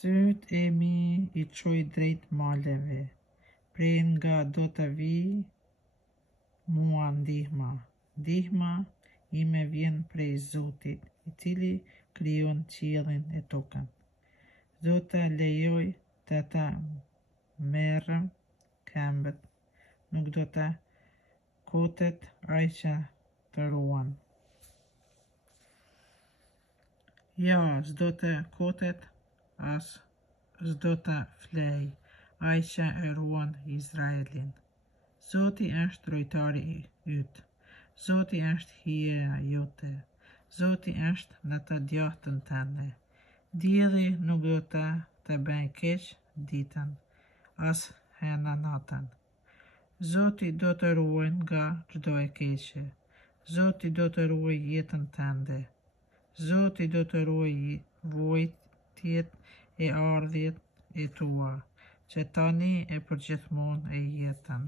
Sytë e mi I qoj drejt maleve, prej nga do të vi mua ndihma. Ndihma ime vjen prej Zotit, I cili krijon qiellin e tokën. Zotë lejoj të ta merrem këmbët, nuk do të kotet ai që të ruan. Ja, s'do të kotet as s'do të flej ai që e ruan Izraelin. Zoti është rojtari yt. Zoti është hija jote. Zoti është në të djathtën tënde. Dielli nuk do të bëjë keq ditën, as hëna natën. Zoti do të ruaj nga çdo e keqe. Zoti do të ruaj jetën tënde. Zoti do të ruaj vojtjet e ardhjet e tua, që tani e përgjithmonë e jetën.